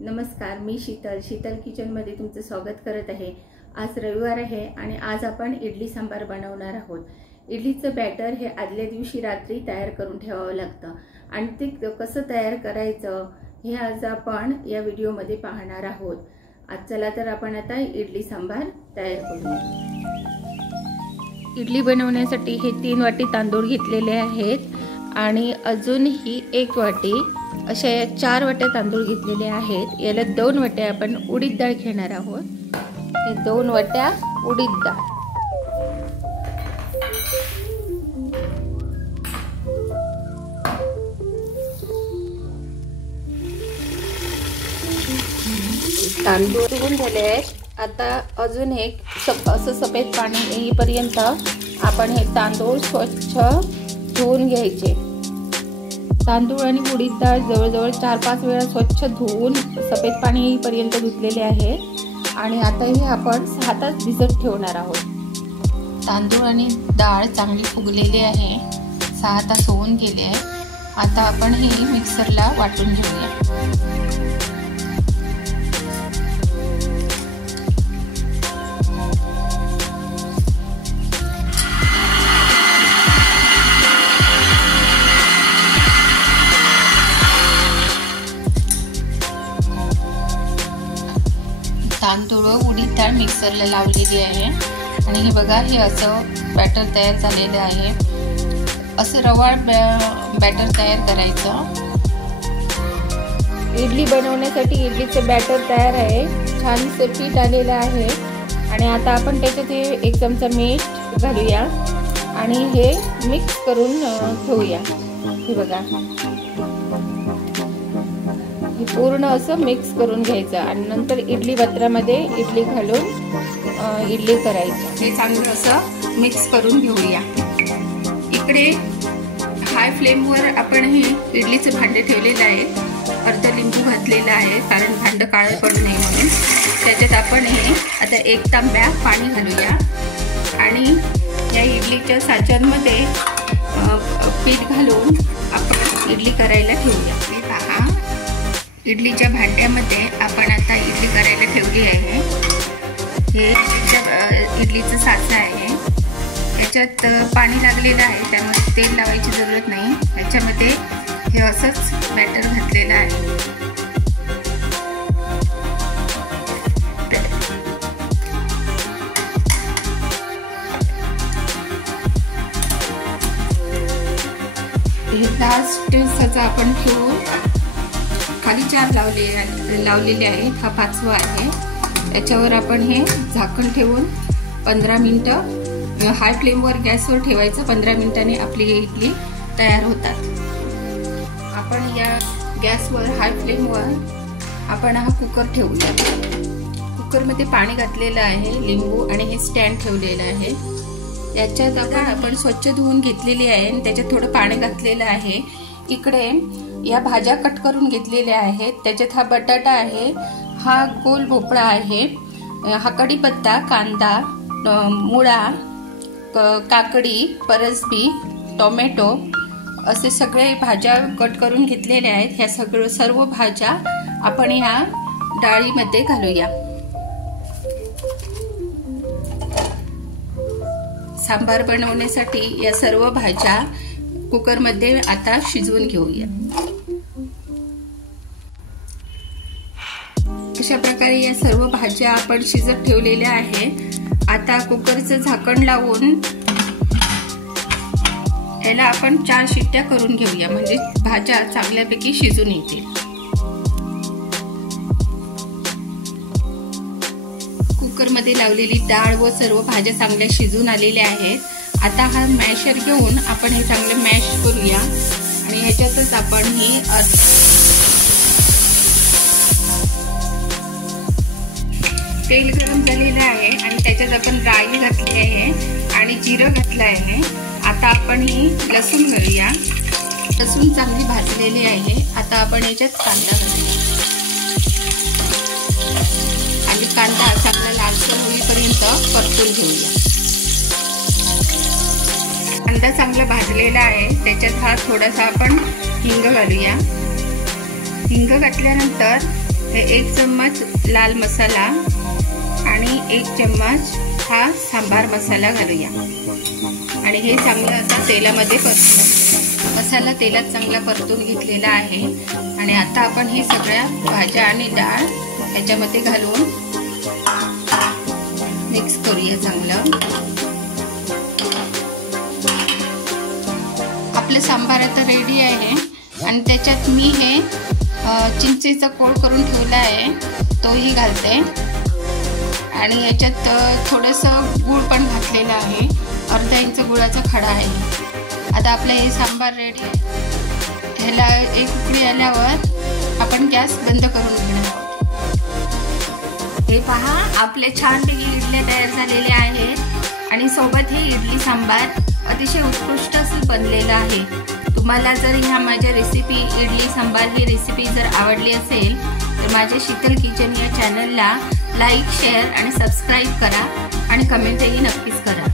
नमस्कार, मी शीतल किचनमध्ये तुमचं स्वागत करत आहे। आज रविवार आहे आणि आज आपण इडली सांबार बनवणार आहोत। इडलीचं बॅटर हे आदल्या दिवशी रात्री तयार करून ठेवावं लागतं आणि ते कसं तयार करायचं हे आज आपण या व्हिडिओमध्ये पाहणार आहोत। आज चला तर आपण आता इडली सांबार तयार करूया। इडली बनवण्यासाठी हे 3 वाटी तांदूळ घेतलेले आहेत आणि अजून ही 1 वाटी अशा 4 वाट्या तांदूळ घेतलेले आहेत। याला 2 वाट्या आपण उडीद डाळ घेणार आहोत। हे 2 वाट्या उडीद डाळ, तांदूळ धुवून झाले आहेत। आता अजून एक असं सफेद पाणी येईपर्यंत आपण हे तांदूळ स्वच्छ धुवून घ्यायचे। तांदूळ आणि उडीद डाळ जवळजवळ 4-5 वेळा स्वच्छ धुवून सफेद पाणी येईपर्यंत धुतलेले आहे आणि आता हे आपण 6 तास भिजत ठेवणार आहोत। तांदूळ आणि डाळ चांगली फुगलेली आहे, 6 तास होऊन गेले आहे। आता आपण हे मिक्सरला वाटून घेऊया। तांदूळ उडीद डाळ मिक्सरला लावलेली आहे आणि हे बघा, हे असं बॅटर तयार झालेलं आहे। असं रवाळ बॅटर तयार करायचं। इडली बनवण्यासाठी इडलीचं बॅटर तयार आहे, छानसे पीठ आलेलं आहे आणि आता आपण त्याच्यात 1 चमचा मीठ घालूया आणि हे मिक्स करून ठेवूया। हे बघा, पूर्ण असं मिक्स करून घ्यायचं आणि नंतर इडली पात्रामध्ये इडली घालून इडली करायची। हे चांगलं असं मिक्स करून घेऊया। इकडे हाय फ्लेमवर आपण हे इडलीचं भांडे ठेवलेलं आहे। अर्ध लिंबू घातलेलं आहे कारण भांडं काळं पडू नये म्हणून। त्याच्यात आपण हे आता 1 तांब्या पाणी घालूया आणि या इडलीच्या साच्यांमध्ये पीठ घालून आपण इडली करायला ठेवूया। हे पहा, इडलीच्या भांड्यामध्ये आपण आता इडली करायला ठेवली आहे। हे इडलीचं साचा आहे, याच्यात पाणी लागलेलं आहे त्यामुळे तेल लावायची जरूरत नाही। याच्यामध्ये हे असंच बॅटर घातलेलं आहे। हे लास्ट साचा आपण ठेवून खाली 4 लावलेले आहेत, हा 5वा आहे। याच्यावर आपण हे झाकण ठेवून 15 मिनिटं हाय फ्लेमवर गॅसवर ठेवायचं। 15 मिनिटांनी आपली इडली तयार होतात। आपण या गॅसवर हाय फ्लेमवर आपण हा कुकर ठेवूया। कुकरमध्ये पाणी घातलेलं आहे, लिंबू आणि हे स्टँड ठेवलेलं आहे। याच्यात आपण स्वच्छ धुवून घेतलेली आहे आणि त्याच्यात थोडं पाणी घातलेलं आहे। इकडे या भाज्या कट करून घेतलेल्या आहेत। त्याच्यात हा बटाटा आहे, हा गोल भोपळा आहे, हा कढीपत्ता, कांदा, मुळा, काकडी, परसबी, टोमॅटो असे सगळे भाज्या कट करून घेतलेल्या आहेत। ह्या सर्व भाज्या आपण ह्या डाळीमध्ये घालूया। सांबार बनवण्यासाठी या सर्व भाज्या कुकरमध्ये आता शिजवून घेऊया। अशा प्रकारे या सर्व भाज्या आपण शिजत ठेवलेल्या आहेत। आता कुकरचं झाकण लावून याला आपण 4 शिट्ट्या करून घेऊया, म्हणजे भाज्या चांगल्यापैकी शिजून येतील। कुकरमध्ये लावलेली डाळ व सर्व भाज्या चांगल्या शिजून आलेल्या आहेत। आता हा मॅशर घेऊन आपण हे चांगलं मॅश करूया आणि ह्याच्यातच आपण ही तेल गरम झालेलं आहे आणि त्याच्यात आपण राई घातली आहे आणि जिरं घातलं आहे। आता आपण ही लसूण घालूया। लसूण चांगली भाजलेली आहे। आता आपण याच्यात कांदा घालूया आणि कांदा चांगला लालसर होईपर्यंत परतून घेऊया। कांदा चांगला भाजलेला आहे, त्याच्यात हा थोडासा आपण हिंग घालूया। हिंग घातल्यानंतर हे 1 चम्मच लाल मसाला आणि 1 चम्मच हा सांबार मसाला घालूया आणि हे चांगलं आता तेलामध्ये परतून, मसाला तेलात चांगला परतून घेतलेला आहे आणि आता आपण हे सगळ्या भाज्या आणि डाळ ह्याच्यामध्ये घालून मिक्स करूया चांगलं। आपलं सांबार आता रेडी आहे आणि त्याच्यात मी हे चिंचेचा कोळ करून ठेवला आहे तोही घालते आणि याच्यात थोडंसं गूळ पण घातलेलं आहे, अर्धा इंच गुळाचा खडा आहे। आता आपलं हे सांबार रेडी आहे। ह्याला एक उकळी आल्यावर आपण गॅस बंद करून घेणार आहोत। हे पहा आपले छानपैकी इडल्या तयार झालेल्या आहेत आणि सोबत हे इडली सांबार अतिशय उत्कृष्ट असं बनलेलं आहे। तुम्हाला जर ह्या माझ्या रेसिपी इडली सांबार ही रेसिपी जर आवडली असेल तर माझ्या शीतल किचन या चॅनलला लाईक, शेअर आणि सबस्क्राईब करा आणि कमेंटही नक्कीच करा।